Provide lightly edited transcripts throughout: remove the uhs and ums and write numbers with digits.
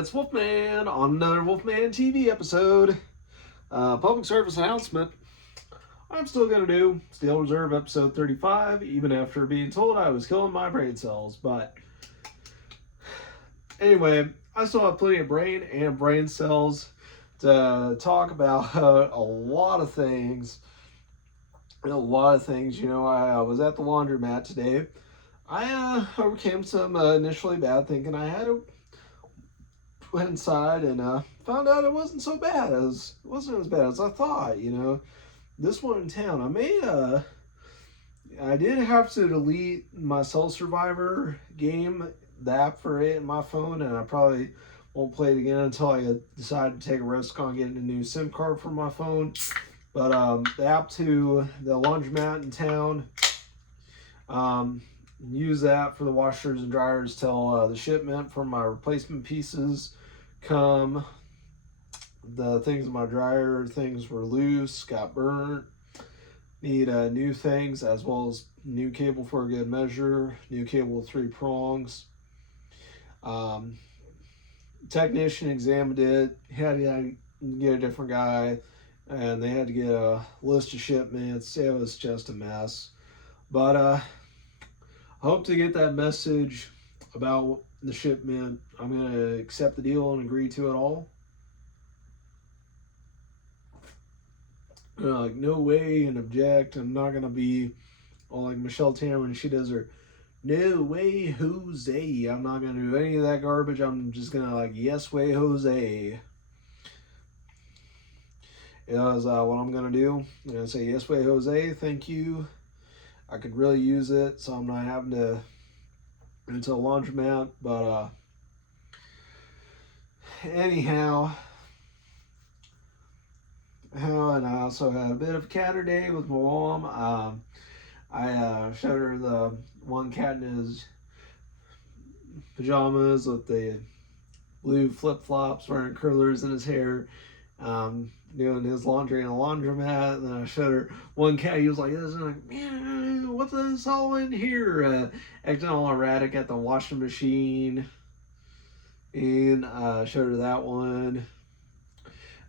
It's Wolfman on another Wolfman TV episode. Public service announcement. I'm still going to do Steel Reserve episode 35, even after being told I was killing my brain cells. But anyway, I still have plenty of brain and brain cells to talk about a lot of things. You know, I was at the laundromat today. I overcame some initially bad thinking I had. Went inside and found out it wasn't so bad. It wasn't as bad as I thought. You know, this one in town, I did have to delete my Soul Survivor game, the app for it in my phone, and I probably won't play it again until I decide to take a risk on getting a new SIM card for my phone. But the app to the laundromat in town, use that for the washers and dryers till the shipment for my replacement pieces come. The things in my dryer, things were loose, got burnt. Need new things, as well as new cable for a good measure, new cable with 3 prongs. Technician examined it, had to get a different guy, and they had to get a list of shipments. It was just a mess. But I hope to get that message about the shipment. I'm going to accept the deal and agree to it all. Like, no way, and object. I'm not going to be all like Michelle Tanner when she does her no way Jose. I'm not going to do any of that garbage. I'm just going to like yes way Jose. Is what I'm going to do. I'm going to say yes way Jose, thank you. I could really use it, so I'm not having to go to a laundromat. But anyhow, and I also had a bit of a catter day with my mom. I showed her the one cat in his pajamas with the blue flip-flops, wearing curlers in his hair, doing his laundry in a laundromat. And then I showed her one cat. He was like this, and like, man, what's this all in here? Acting all erratic at the washing machine. And I showed her that one.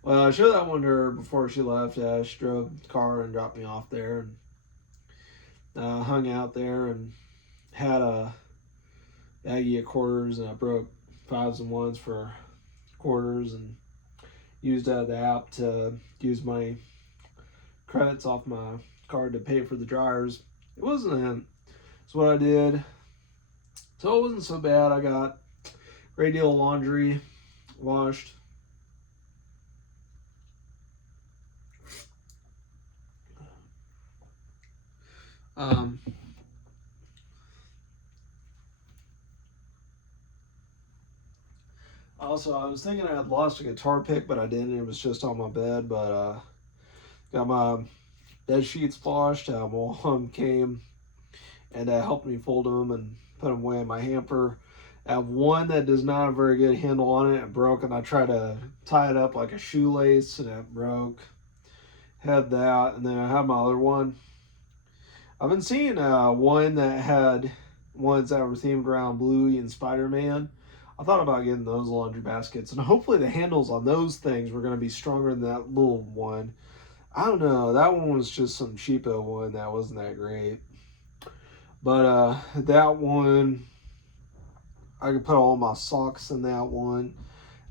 Well, I showed that one to her before she left. She drove the car and dropped me off there, and hung out there and had a baggie of quarters, and I broke 5s and 1s for quarters and used the app to use my credits off my card to pay for the dryers. It's what I did. So it wasn't so bad. I got a great deal of laundry washed. Also, I was thinking I had lost a guitar pick, but I didn't. It was just on my bed. But got my bed sheets washed. My mom came and helped me fold them and put them away in my hamper. I have one that does not have a very good handle on it. It broke, and I tried to tie it up like a shoelace, and it broke. Had that, and then I have my other one. I've been seeing one that had ones that were themed around Bluey and Spider-Man. I thought about getting those laundry baskets, and hopefully the handles on those things were going to be stronger than that little one. I don't know. That one was just some cheapo one that wasn't that great. But that one, I could put all my socks in that one.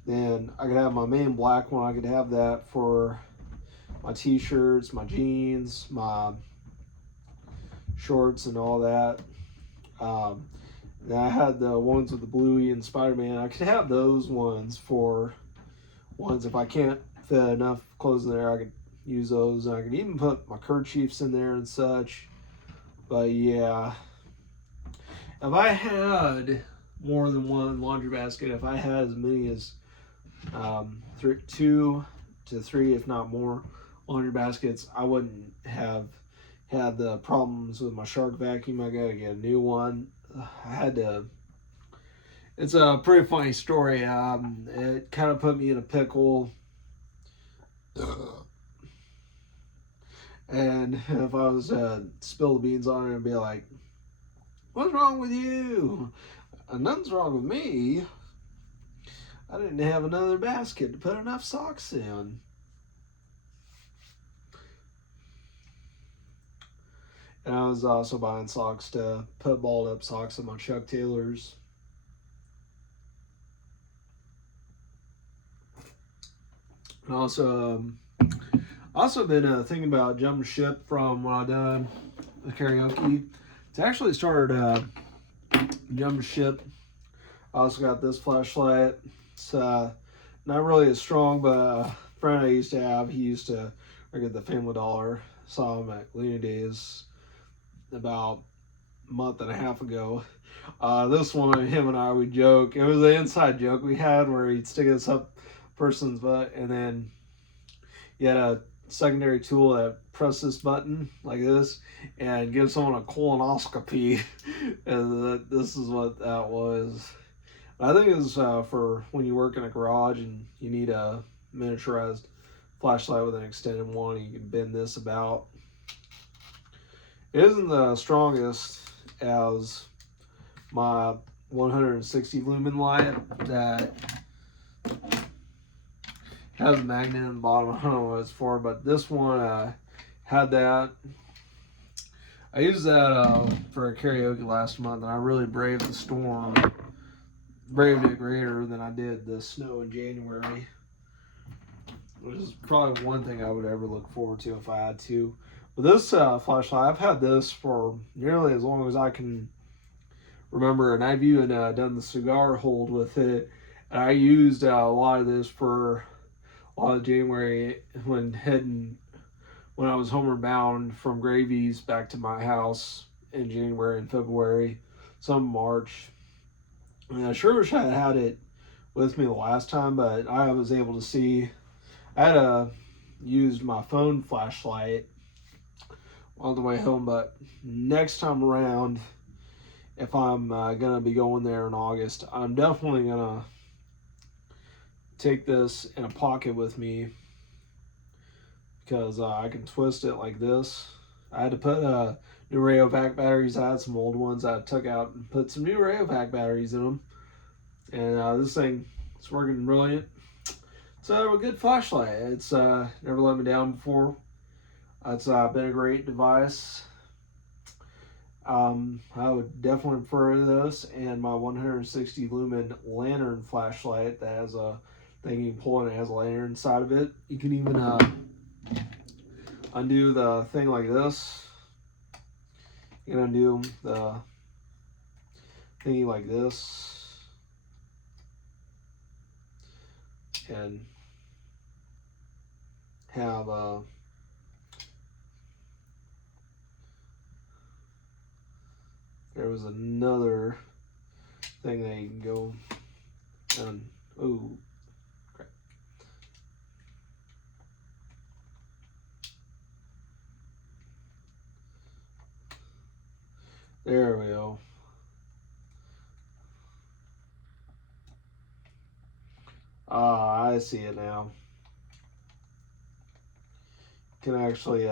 Then I could have my main black one. I could have that for my t-shirts, my jeans, my shorts, and all that. And I had the ones with the Bluey and Spider-Man. I could have those ones for ones if I can't fit enough clothes in there. I could use those. And I could even put my kerchiefs in there and such. But yeah, if I had more than one laundry basket, if I had as many as 2 to 3, if not more, laundry baskets, I wouldn't have had the problems with my Shark vacuum. I gotta get a new one. I had to. It's a pretty funny story. It kind of put me in a pickle. And if I was spill the beans on it and be like, "What's wrong with you?" Nothing's wrong with me. I didn't have another basket to put enough socks in. And I was also buying socks to put balled up socks in my Chuck Taylors. And also been thinking about jumping ship from when I done the karaoke. It's actually started jumping ship. I also got this flashlight. It's not really as strong, but a friend I used to have, he used to work at the Family Dollar. Saw him at Lena Days about a month and a half ago. This one, him and I would joke. It was an inside joke we had where he'd stick this up a person's butt, and then he had a secondary tool that press this button like this and give someone a colonoscopy. And this is what that was. I think it's for when you work in a garage and you need a miniaturized flashlight with an extended one, you can bend this about. It isn't the strongest as my 160 lumen light that has a magnet in the bottom. I don't know what it's for, but this one had that. I used that for a karaoke last month, and I really braved the storm. Braved it greater than I did the snow in January, which is probably one thing I would ever look forward to if I had to. But this flashlight, I've had this for nearly as long as I can remember, and I've even done the cigar hold with it. And I used a lot of this for a lot of January when I was homeward bound from Gravies back to my house in January and February, some March. And I sure wish I had it with me the last time, but I was able to see. I had used my phone flashlight on the way home, but next time around, if I'm going to be going there in August, I'm definitely going to take this in a pocket with me because I can twist it like this. I had to put new Rayovac batteries. I had some old ones I took out and put some new Rayovac batteries in them. And this thing, it's working brilliant. It's a good flashlight. It's never let me down before. It's been a great device. I would definitely prefer this and my 160 lumen lantern flashlight that has a thing you can pull and it has a lantern inside of it. You can even undo the thing like this. You can undo the thingy like this. And have there was another thing that you can go and oh crap. There we go. I see it now. You can actually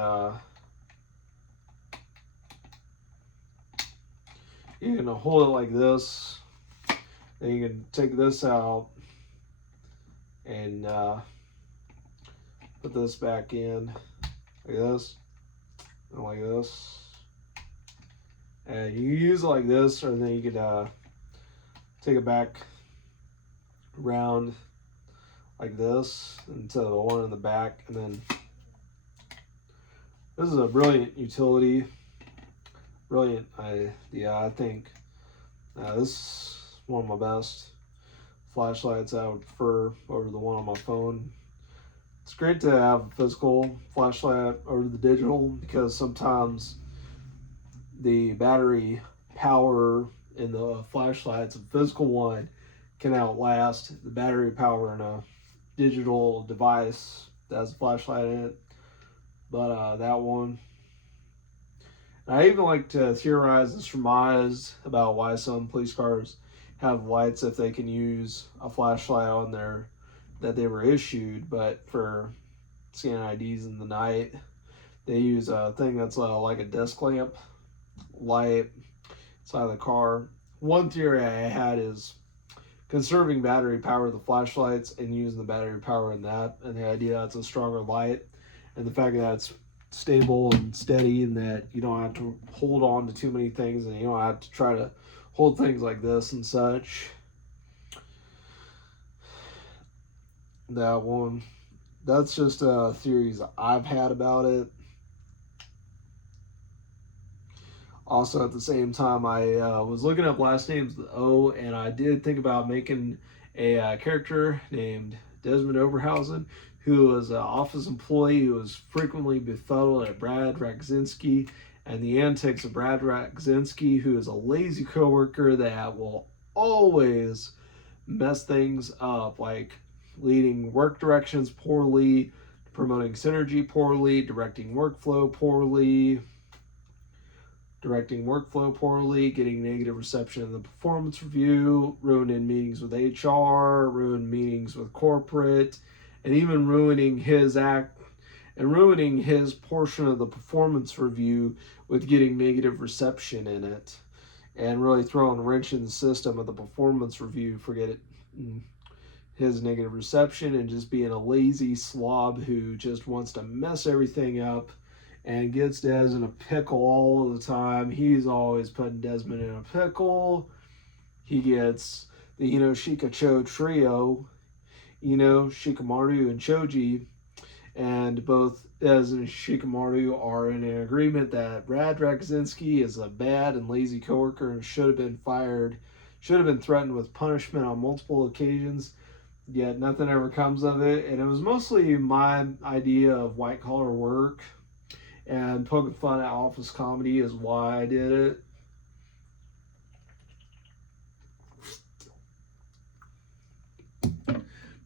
you can hold it like this, then you can take this out and put this back in like this and like this, and you use it like this, or then you could take it back around like this into the one in the back. And then this is a brilliant utility, brilliant idea. I think this is one of my best flashlights I would prefer over the one on my phone. It's great to have a physical flashlight over the digital because sometimes the battery power in the flashlights, a physical one, can outlast the battery power in a digital device that has a flashlight in it. But that one, and I even like to theorize and surmise about why some police cars have lights if they can use a flashlight on there that they were issued, but for scanning IDs in the night, they use a thing that's like a desk lamp light inside of the car. One theory I had is conserving battery power of the flashlights and using the battery power in that, and the idea that it's a stronger light, and the fact that it's stable and steady, and that you don't have to hold on to too many things, and you don't have to try to hold things like this and such. That one, that's just theories I've had about it. Also, at the same time, I was looking up last names with O, and I did think about making a character named Desmond Oberhausen, who was an office employee who was frequently befuddled at Brad Raksinski and the antics of Brad Raksinski, who is a lazy coworker that will always mess things up, like leading work directions poorly, promoting synergy poorly, directing workflow poorly, getting negative reception in the performance review, ruining meetings with HR, ruining meetings with corporate, and even ruining his portion of the performance review with getting negative reception in it, and really throwing a wrench in the system of the performance review. Forget it. His negative reception and just being a lazy slob who just wants to mess everything up and gets Des in a pickle all the time. He's always putting Desmond in a pickle. He gets the Shikacho trio, Shikamaru and Choji, and both Des and Shikamaru are in an agreement that Brad Raksinski is a bad and lazy coworker and should have been fired, should have been threatened with punishment on multiple occasions, yet nothing ever comes of it. And it was mostly my idea of white collar work, and poking fun at office comedy is why I did it.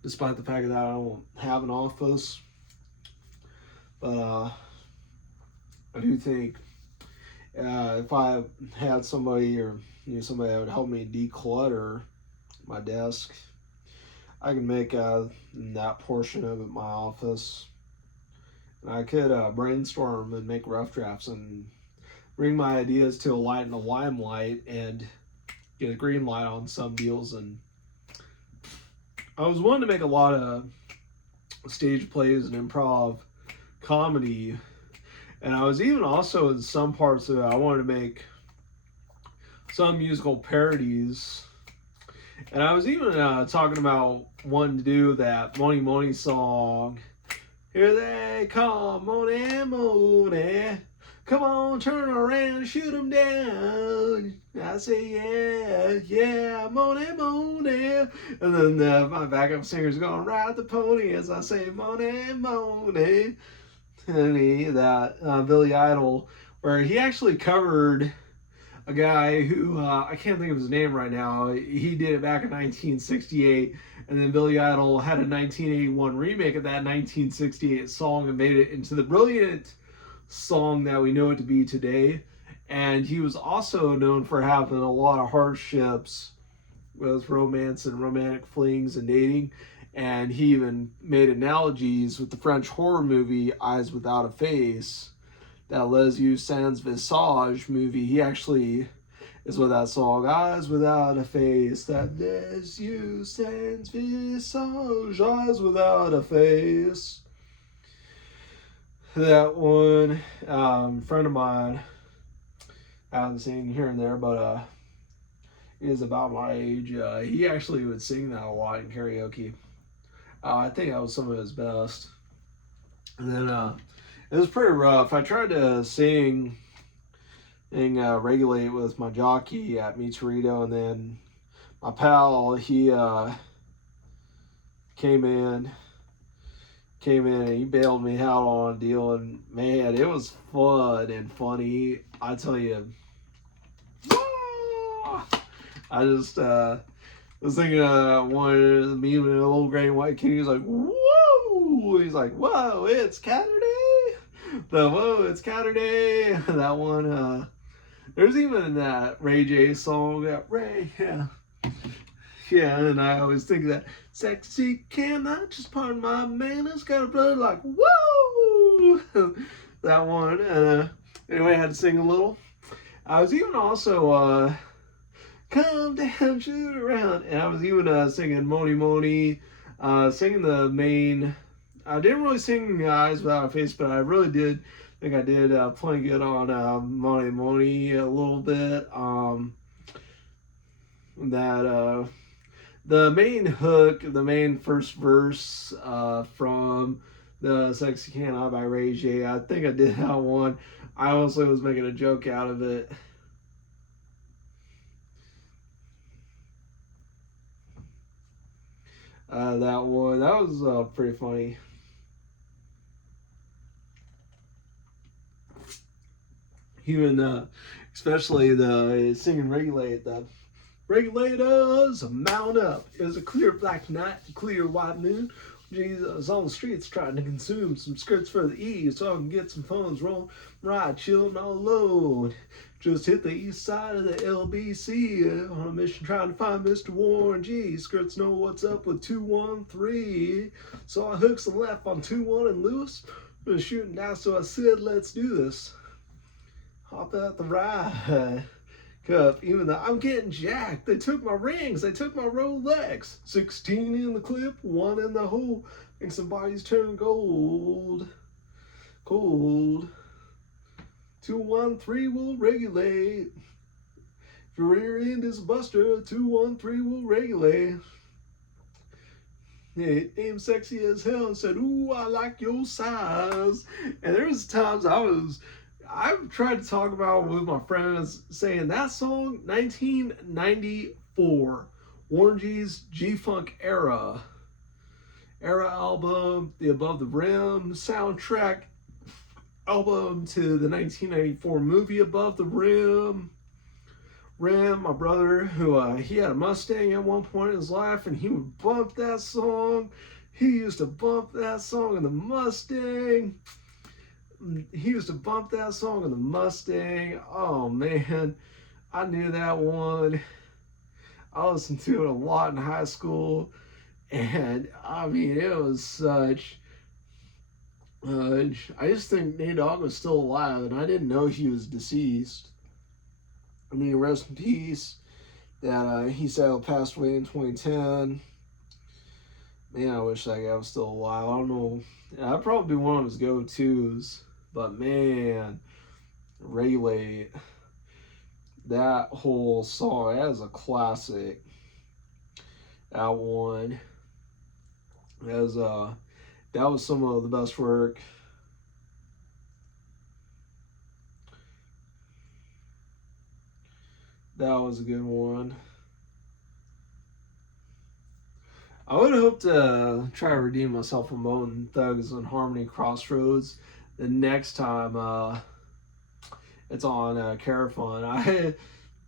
Despite the fact that I don't have an office. But I do think if I had somebody, or somebody that would help me declutter my desk, I can make that portion of it my office. And I could brainstorm and make rough drafts and bring my ideas to a light in the limelight and get a green light on some deals. And I was wanting to make a lot of stage plays and improv comedy, and I was even also in some parts of it, I wanted to make some musical parodies. And I was even talking about wanting to do that Moni Moni song. Here they come, Moni Moni. Come on, turn around and shoot them down. I say, yeah, Moni Moni. And then my backup singer's going, ride the pony as I say, Moni Moni. And that Billy Idol, where he actually covered a guy who, I can't think of his name right now. He did it back in 1968, and then Billy Idol had a 1981 remake of that 1968 song and made it into the brilliant song that we know it to be today. And he was also known for having a lot of hardships with romance and romantic flings and dating. And he even made analogies with the French horror movie Eyes Without a Face, that Les Yeux Sans Visage movie. He actually is with that song, Eyes Without a Face, that Les Yeux Sans Visage, Eyes Without a Face. That one, friend of mine, I haven't seen here and there, but is about my age. He actually would sing that a lot in karaoke. I think that was some of his best. And then it was pretty rough. I tried to sing and regulate with my jockey at Meteorito, and then my pal, he came in and he bailed me out on a deal, and man, it was fun and funny. I tell you, I just was thinking one of the meme of a little gray and white kid. He was like, whoa! He's like, whoa, it's Saturday. The whoa, it's Saturday. That one. There's even that Ray J song. That Ray, yeah. Yeah, and I always think that sexy can I just pardon my man? It's got a blood like whoa. That one. Anyway, I had to sing a little. I was even also Come down, shoot around. And I was even singing Moni Moni, singing the main. I didn't really sing Eyes Without a Face, but I really did think I did plenty good on Moni Moni a little bit. That the main hook, the main first verse from the Sexy Can't Lie by Ray J, I think I did that one. I honestly was making a joke out of it. That one, that was pretty funny. Even especially the singing Regulate, the regulators mount up. It was a clear black night, clear white moon. Jesus on the streets trying to consume some skirts for the E so I can get some funds rolling, right, chilling all alone. Just hit the east side of the LBC on a mission trying to find Mr. Warren G. Skirts know what's up with 213. So I hooks the left on 21 and Lewis. Was shooting down, so I said, let's do this. Hop out the ride. Cup, even though I'm getting jacked. They took my rings, they took my Rolex. 16 in the clip, 1 in the hole. Think some bodies turn gold. Cold. 213 will regulate. If your rear end is a buster, 213 will regulate. Yeah, ain't sexy as hell and said, ooh, I like your size. And there was times I've tried to talk about with my friends saying that song, 1994, Warren G's G-Funk era album, the Above the Rim soundtrack album to the 1994 movie Above the Rim. My brother, who he had a Mustang at one point in his life, and he would bump that song. He used to bump that song in the Mustang. Oh man, I knew that one. I listened to it a lot in high school, and I mean, it was such. I just think Nate Dogg was still alive, and I didn't know he was deceased. I mean, rest in peace. That he sadly passed away in 2010. Man, I wish that guy was still alive. I don't know. I'd probably be one of his go-tos. But man, Regulate, that whole song, that is a classic. That one, that was some of the best work. That was a good one. I would hope to try to redeem myself from Bone Thugs and Harmony Crossroads the next time it's on Carafun. I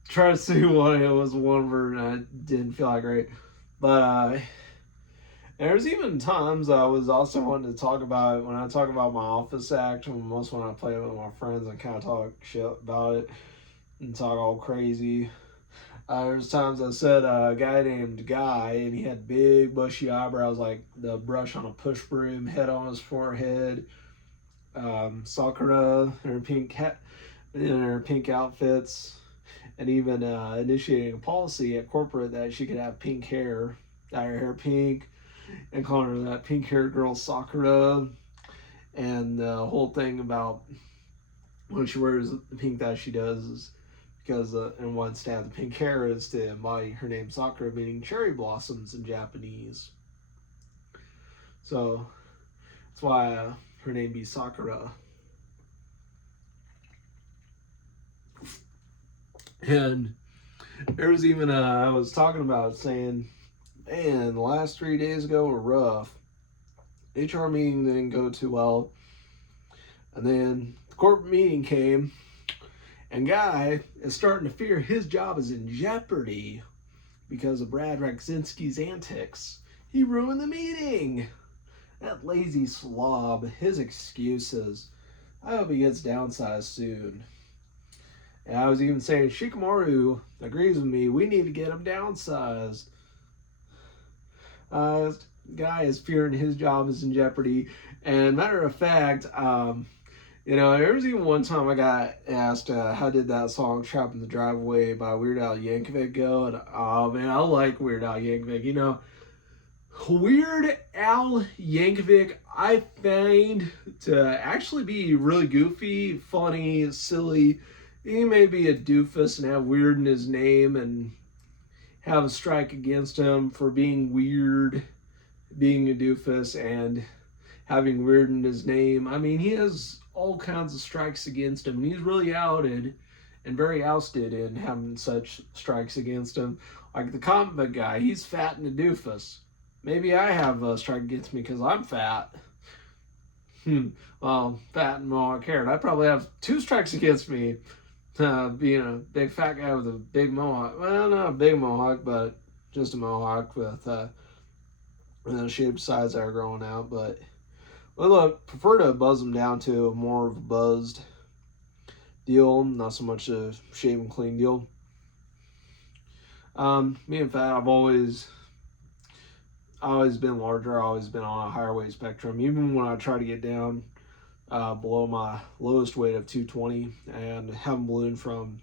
tried to see one, it was one version, I didn't feel like great. But there's even times I was also wanting to talk about, when I talk about my office act, when I play with my friends and kind of talk shit about it and talk all crazy. There's times I said a guy named Guy, and he had big bushy eyebrows like the brush on a push broom, head on his forehead. Sakura in her pink outfits, and even initiating a policy at corporate that she could have pink hair, dye her hair pink, and calling her that pink haired girl Sakura. And the whole thing about when she wears the pink that she does is because and wants to have the pink hair is to embody her name Sakura, meaning cherry blossoms in Japanese. So that's why her name be Sakura. And there was even I was talking about saying, man, the last 3 days ago were rough. HR meeting didn't go too well. And then the corporate meeting came, and Guy is starting to fear his job is in jeopardy because of Brad Rexzinski's antics. He ruined the meeting. That lazy slob, his excuses. I hope he gets downsized soon. And I was even saying, Shikamaru agrees with me. We need to get him downsized. Guy is fearing his job is in jeopardy. And matter of fact, You know, there was even one time I got asked, how did that song "Trap in the Driveway" by Weird Al Yankovic go? And oh man, I like Weird Al Yankovic. You know, Weird Al Yankovic, I find to actually be really goofy, funny, silly. He may be a doofus and have weird in his name and have a strike against him for being weird, being a doofus, and having weird in his name. I mean, he has all kinds of strikes against him, and he's really outed and very ousted in having such strikes against him. Like the comic book guy, he's fat and a doofus. Maybe I have a strike against me because I'm fat. Well, fat and mohawk hair. I probably have 2 strikes against me, being a big fat guy with a big mohawk. Well, not a big mohawk, but just a mohawk with shaved sides that are growing out. But well, look, prefer to buzz them down to more of a buzzed deal, not so much a shave and clean deal. Me and fat, I've always been larger. I've always been on a higher weight spectrum. Even when I try to get down below my lowest weight of 220 and haven't ballooned from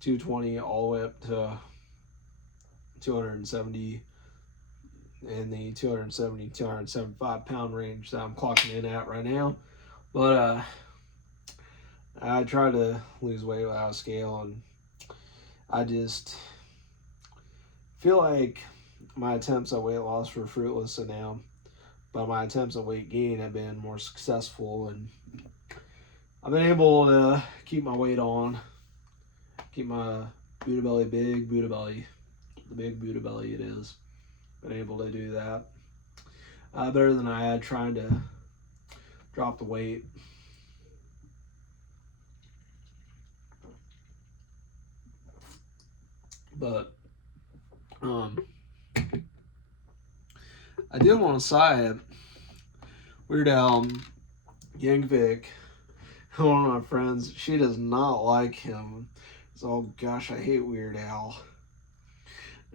220 all the way up to 270 in the 275 pound range that I'm clocking in at right now. But I try to lose weight without a scale, and I just feel like my attempts at weight loss were fruitless and now, but my attempts at weight gain have been more successful, and I've been able to keep my weight on, keep my Buddha belly big, Buddha belly, the big Buddha belly it is. Been able to do that better than I had trying to drop the weight. But I did want to say Weird Al Yankovic, one of my friends, she does not like him. So, oh gosh, I hate Weird Al.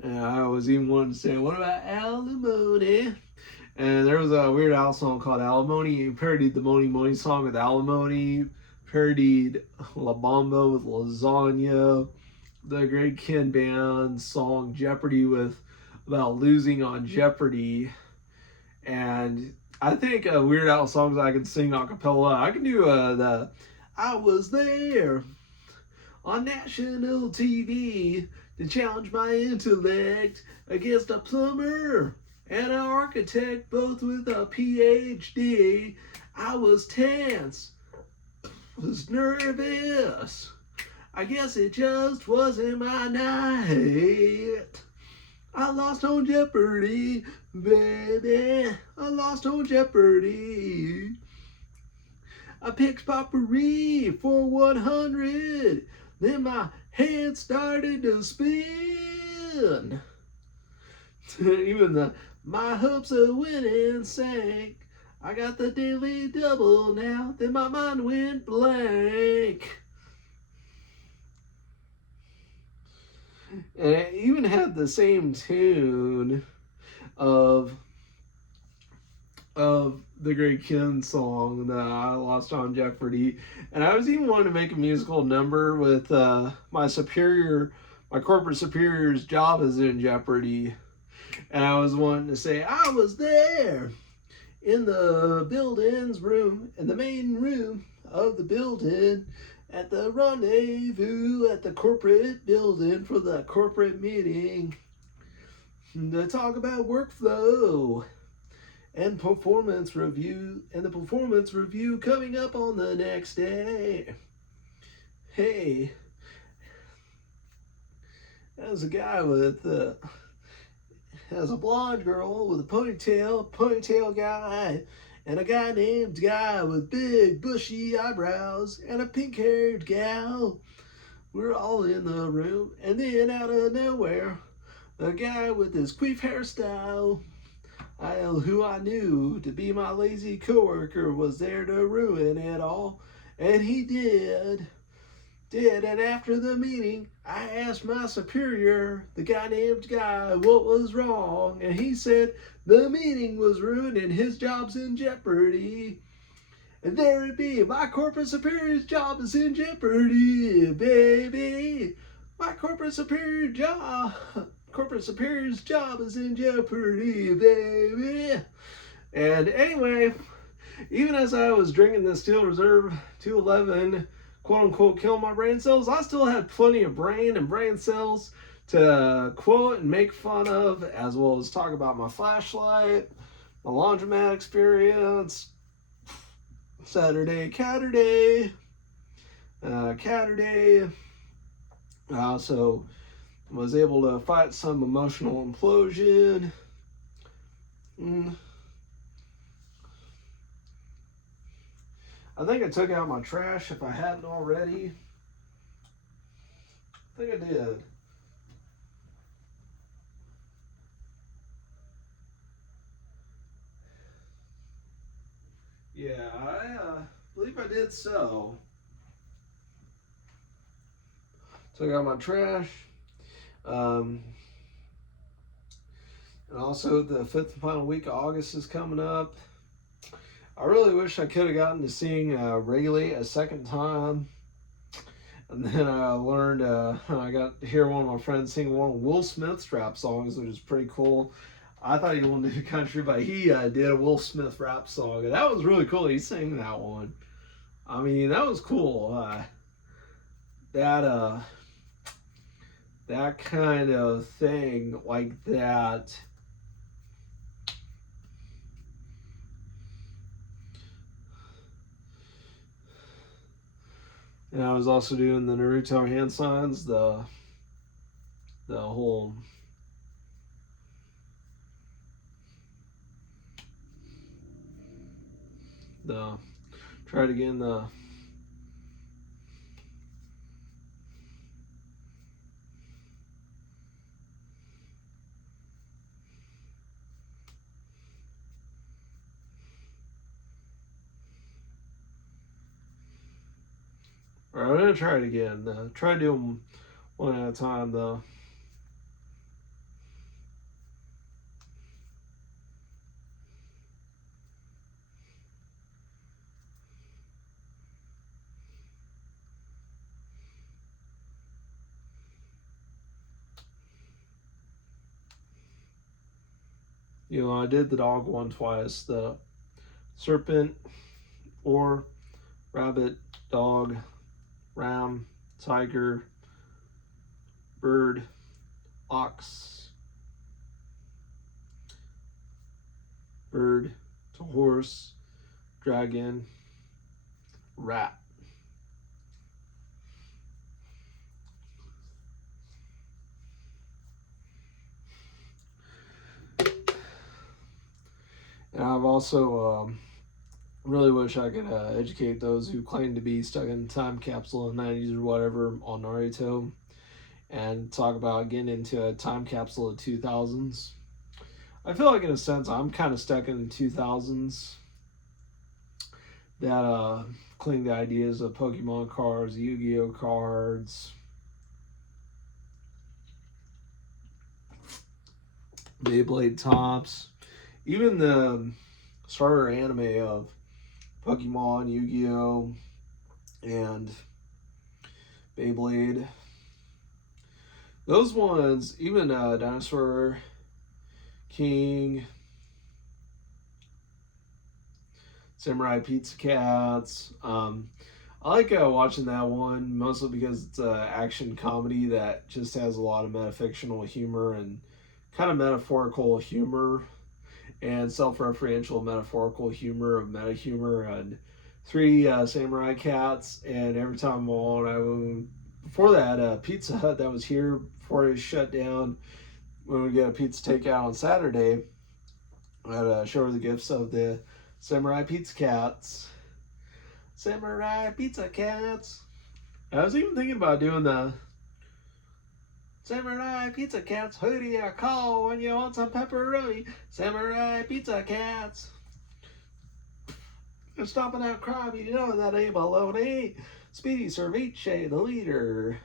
And I was even wanting to say, what about Alimony? And there was a Weird Al song called Alimony. He parodied the Mony Mony song with Alimony, parodied La Bamba with Lasagna, the Greg Ken Band song Jeopardy with about losing on Jeopardy. And I think Weird Al songs I can sing a cappella. I can do the I was there on national TV to challenge my intellect against a plumber and an architect, both with a PhD. I was tense, was nervous. I guess it just wasn't my night. I lost on Jeopardy, baby. I lost on Jeopardy. I picked potpourri for 100. Then my head started to spin. Even my hopes of winning sank. I got the daily double now. Then my mind went blank. And it even had the same tune of the Greg Ken song that I lost on Jeopardy. And I was even wanting to make a musical number with my corporate superior's job is in Jeopardy. And I was wanting to say, I was there in the building's room, in the main room of the building, at the rendezvous at the corporate building for the corporate meeting to talk about workflow and performance review, and the performance review coming up on the next day. Hey, there's a guy with has a blonde girl with a ponytail guy, and a guy named Guy with big bushy eyebrows and a pink-haired gal. We're all in the room, and then out of nowhere, a guy with his queef hairstyle, who I knew to be my lazy coworker, was there to ruin it all, and he did. And after the meeting, I asked my superior, the guy named Guy, what was wrong, and he said the meeting was ruined and his job's in jeopardy. And there it be, my corporate superior's job is in jeopardy, baby. My corporate superior's job is in jeopardy, baby. And anyway, even as I was drinking this Steel Reserve 211, quote unquote, kill my brain cells, I still had plenty of brain and brain cells to quote and make fun of, as well as talk about my flashlight, my laundromat experience, Saturday Catterday. I also was able to fight some emotional implosion. I think I took out my trash if I hadn't already. I think I did. Yeah, I believe I did so. Took out my trash. And also, the 5th and final week of August is coming up. I really wish I could have gotten to sing Regulate a second time. And then I learned, I got to hear one of my friends sing one of Will Smith's rap songs, which is pretty cool. I thought he wanted to do country, but he did a Will Smith rap song. And that was really cool. He sang that one. I mean, that was cool. That kind of thing like that. And I was also doing the Naruto hand signs, the whole try it again, All right, I'm gonna try it again. Try to do them one at a time, though. You know, I did the dog one twice. The serpent, or rabbit, dog, ram, tiger, bird, ox, bird to horse, dragon, rat. And I've also really wish I could educate those who claim to be stuck in a time capsule in the 90s or whatever on Naruto, and talk about getting into a time capsule of 2000s. I feel like in a sense I'm kind of stuck in the 2000s that cling to ideas of Pokemon cards, Yu-Gi-Oh cards, Beyblade tops, even the starter anime of Pokemon, Yu-Gi-Oh, and Beyblade. Those ones, even Dinosaur King, Samurai Pizza Cats. I like watching that one mostly because it's an action comedy that just has a lot of metafictional humor and kind of metaphorical humor and self-referential metaphorical humor of meta humor, and 3 Samurai Cats. And every time I'm on, before that Pizza Hut that was here before it was shut down, when we get a pizza takeout on Saturday, I'd show her the gifts of the Samurai Pizza Cats. Samurai Pizza Cats. I was even thinking about doing the Samurai Pizza Cats, who do you call when you want some pepperoni? Samurai Pizza Cats. You're stomping out crime, you know that ain't baloney. Speedy Cerviche, the leader.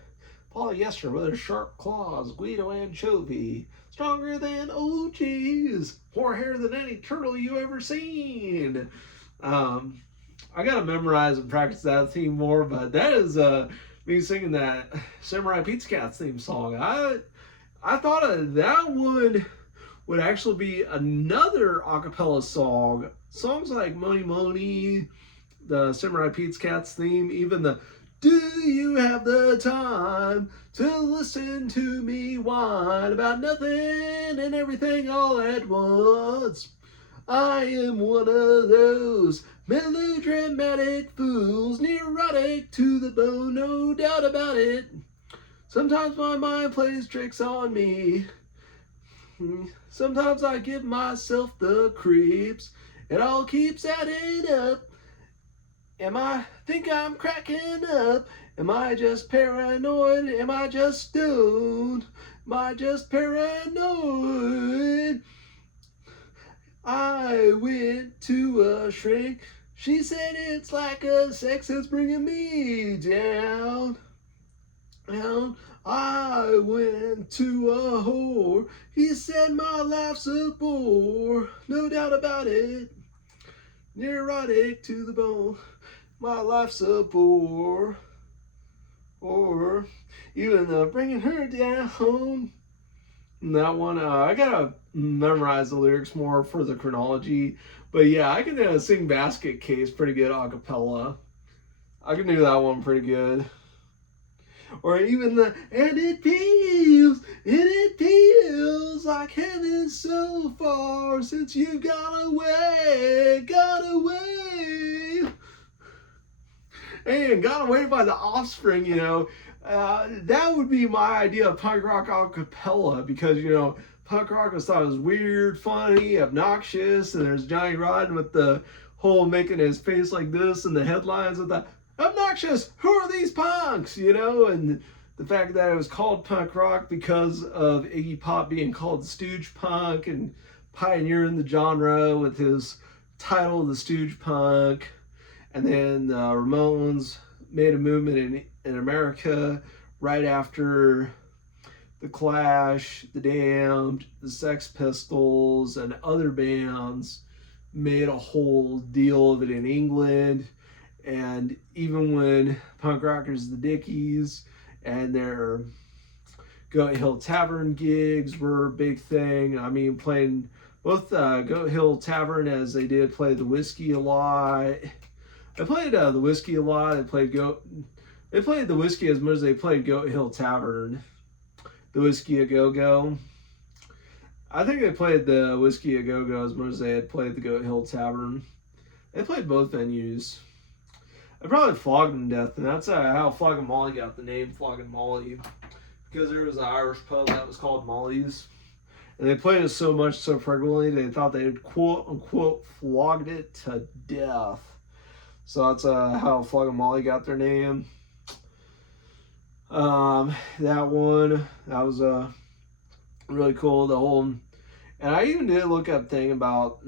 Polyester with his sharp claws. Guido Anchovy. Stronger than, oh geez, more hair than any turtle you ever seen. I gotta memorize and practice that theme more, but that is me singing that Samurai Pizza Cats theme song. I thought of that one would actually be another acapella song. Songs like Money Money, the Samurai Pizza Cats theme, even the Do you have the time to listen to me whine about nothing and everything all at once? I am one of those melodramatic fools, neurotic to the bone, no doubt about it. Sometimes my mind plays tricks on me. Sometimes I give myself the creeps. It all keeps adding up. Am I think I'm cracking up? Am I just paranoid? Am I just stoned? Am I just paranoid? I went to a shrink. She said it's like a sex that's bringing me down. Down. I went to a whore. He said my life's a bore. No doubt about it. Neurotic to the bone. My life's a bore. Or even bringing her down. And that one, I gotta memorize the lyrics more for the chronology. But yeah, I can sing Basket Case pretty good a cappella. I can do that one pretty good. Or even the and it feels like heaven so far since you got away. And Got Away by the Offspring, that would be my idea of punk rock a cappella, because, punk rock was thought was weird, funny, obnoxious, and there's Johnny Rotten with the whole making his face like this and the headlines with the obnoxious, who are these punks, and the fact that it was called punk rock because of Iggy Pop being called Stooge Punk and pioneering the genre with his title, The Stooge Punk. And then the Ramones made a movement in America right after the Clash, the Damned, the Sex Pistols, and other bands made a whole deal of it in England. And even when punk rockers, the Dickies, and their Goat Hill Tavern gigs were a big thing. I mean, playing both Goat Hill Tavern, as they did play the Whiskey a lot. I played the Whiskey a lot. They played the Whiskey as much as they played Goat Hill Tavern. The Whiskey a Go Go. I think they played the Whiskey a Go Go as much as they had played the Goat Hill Tavern. They played both venues. I probably flogged them to death, and that's how Flogging Molly got the name Flogging Molly, because there was an Irish pub that was called Molly's, and they played it so much, so frequently, they thought they had quote unquote flogged it to death. So that's how Flogging Molly got their name. That was really cool. And I even did look up thing about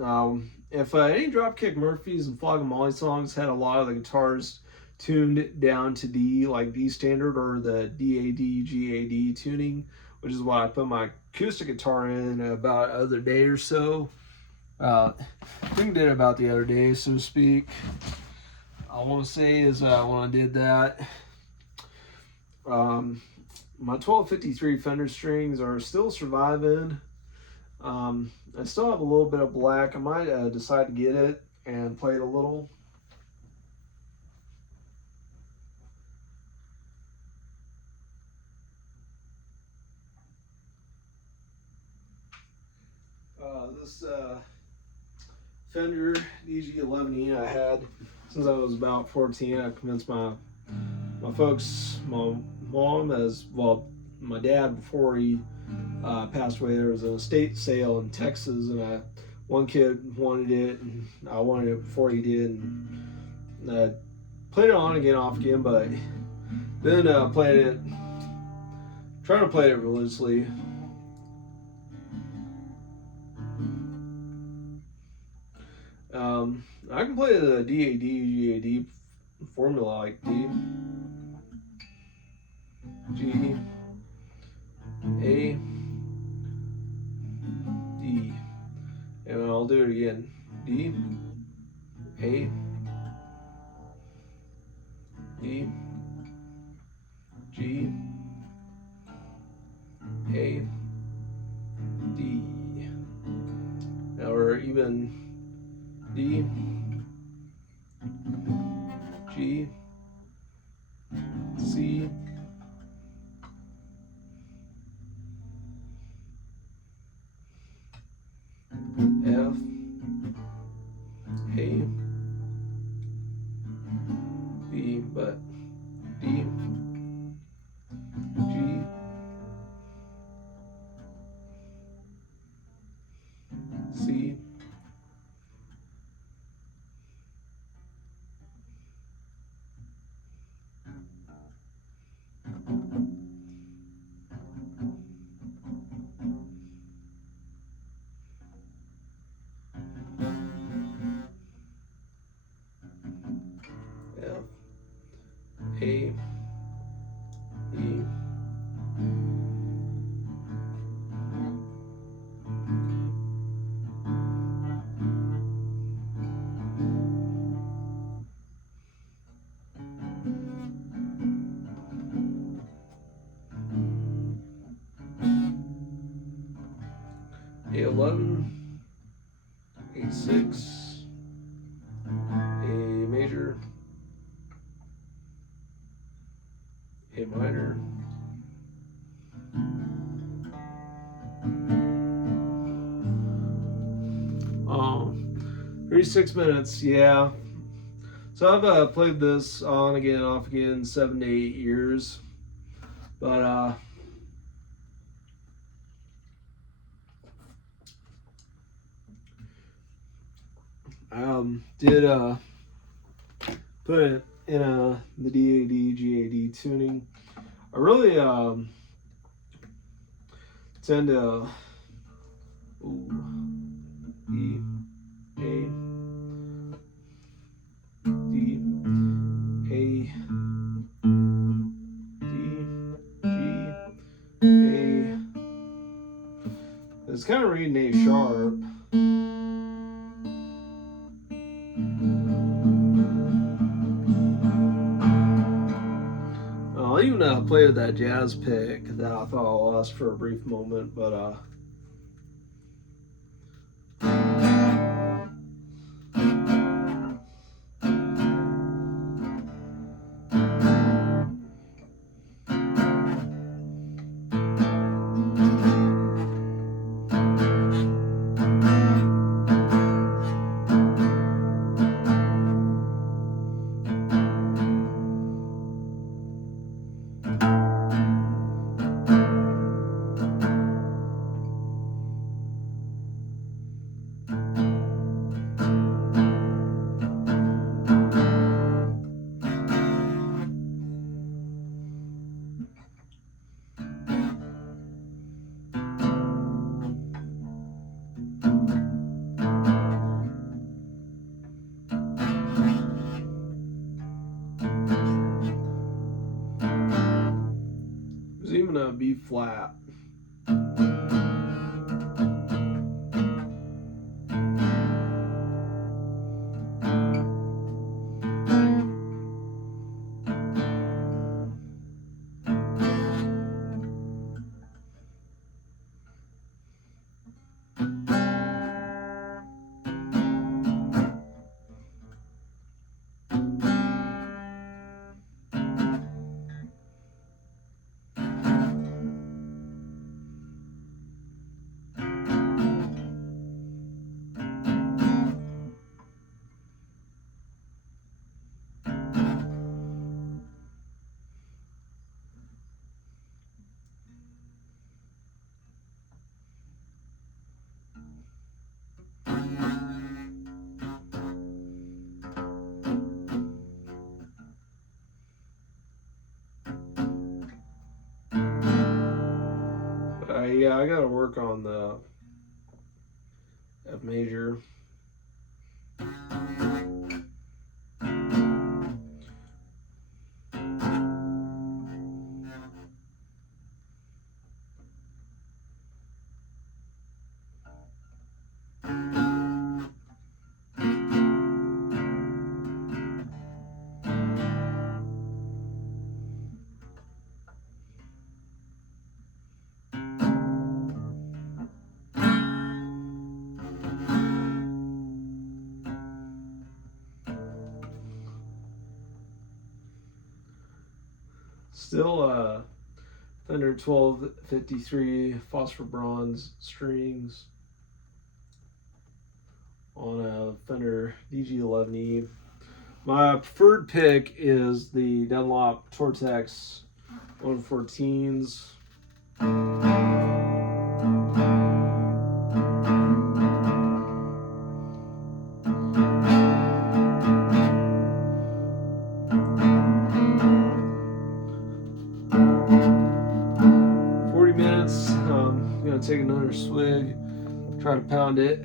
if any Dropkick Murphys and Flogging Molly songs had a lot of the guitars tuned down to D, like D standard or the DAD, GAD tuning, which is what I put my acoustic guitar in about the other day or so. I think I did about the other day, so to speak. I want to say is when I did that, my 1253 Fender strings are still surviving. I still have a little bit of black. I might decide to get it and play it a little. This Fender DG11E I had since I was about 14. I convinced my folks, my mom, as well, my dad, before he passed away. There was an estate sale in Texas, and one kid wanted it, and I wanted it before he did, and I played it on again, off again, but then trying to play it religiously. I can play the DAD, GAD formula, like D, G, A, D, and I'll do it again. D, A, E, G, A, D. Now we're even D, G, C, F, A, B, but D, G, C, F, A, E, A11, A6, A major, A minor, 36 minutes, yeah. So I've played this on again, off again, 7 to 8 years. But did put it in the DAD, GAD tuning. I really tend to E, A, D, A, D, G, A. It's kind of reading A sharp. I'll even play with that jazz pick that I thought I lost for a brief moment, but there's even a B flat. Yeah, I gotta work on the F major. Still Fender 1253 phosphor bronze strings on a Fender DG11E. My preferred pick is the Dunlop Tortex 114s. 40 minutes. I'm gonna take another swig, try to pound it.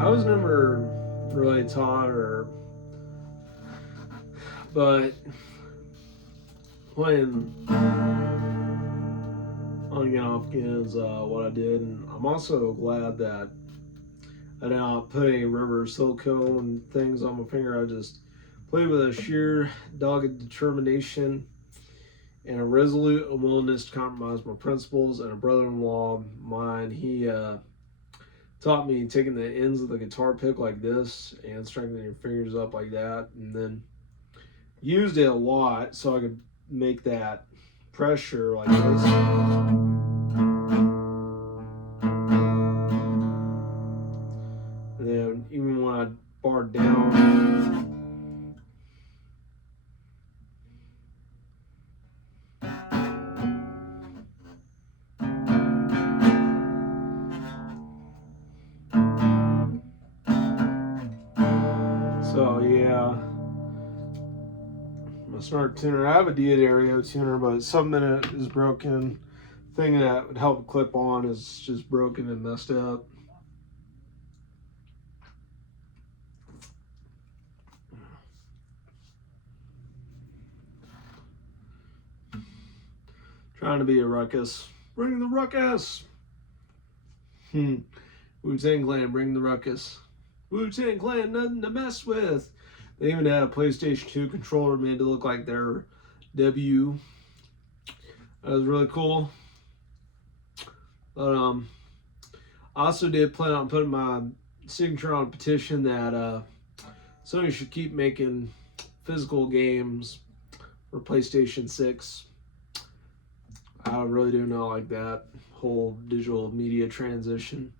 I was never really taught but playing on again off again is what I did, and I'm also glad that I did not put any rubber silicone things on my finger. I just played with a sheer dogged determination and a resolute willingness to compromise my principles. And a brother-in-law of mine, he taught me taking the ends of the guitar pick like this and strengthening your fingers up like that, and then used it a lot so I could make that pressure like this. And then even when I barred down, so yeah, my smart tuner. I have a D'Addario tuner, but something in it is broken. Thing that would help clip on is just broken and messed up. Trying to be a ruckus. Bring the ruckus! Wu-Tang Clan, bring the ruckus. Wu-Tang Clan, nothing to mess with. They even had a PlayStation 2 controller made to look like their debut. That was really cool. But I also did plan on putting my signature on a petition that Sony should keep making physical games for PlayStation 6. I really do not like that whole digital media transition.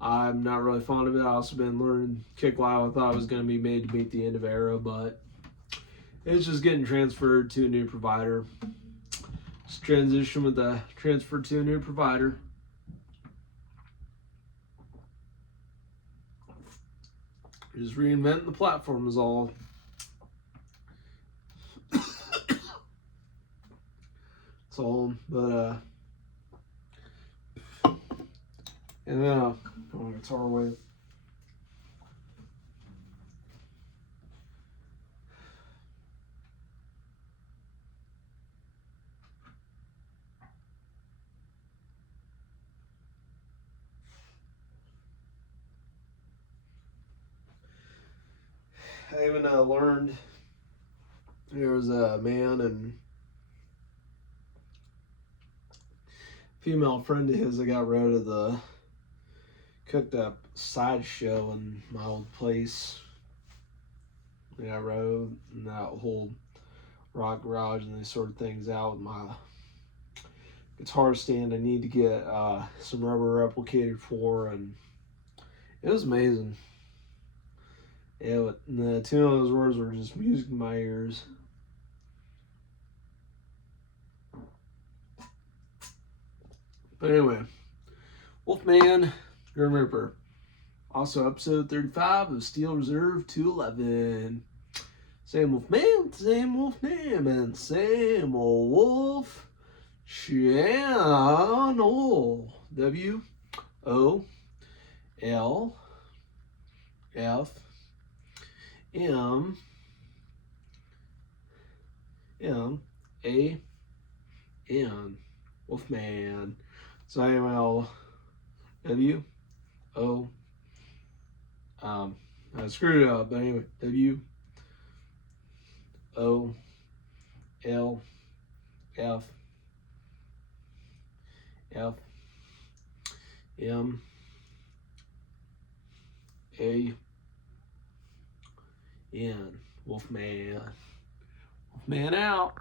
I'm not really fond of it. I've also been learning Kick Live. I thought it was going to be made to meet the end of era, but it's just getting transferred to a new provider. Just transition with the transfer to a new provider. Just reinventing the platform is all. It's all, but and then on guitar with. I even learned there was a man and female friend of his that got rid of the cooked up sideshow in my old place. And I rode in that whole rock garage, and they sorted things out with my guitar stand I need to get some rubber replicated for, and it was amazing. Yeah, the two of those words were just music in my ears. But anyway, Wolfman, Grim Reaper. Also, episode 35 of Steel Reserve 211. Same Wolfman, same Wolfman, and same old Wolf Channel. WOLFMAN. Wolfman. So IMLWO. I screwed it up, but anyway, WOLFMAN. Wolfman out.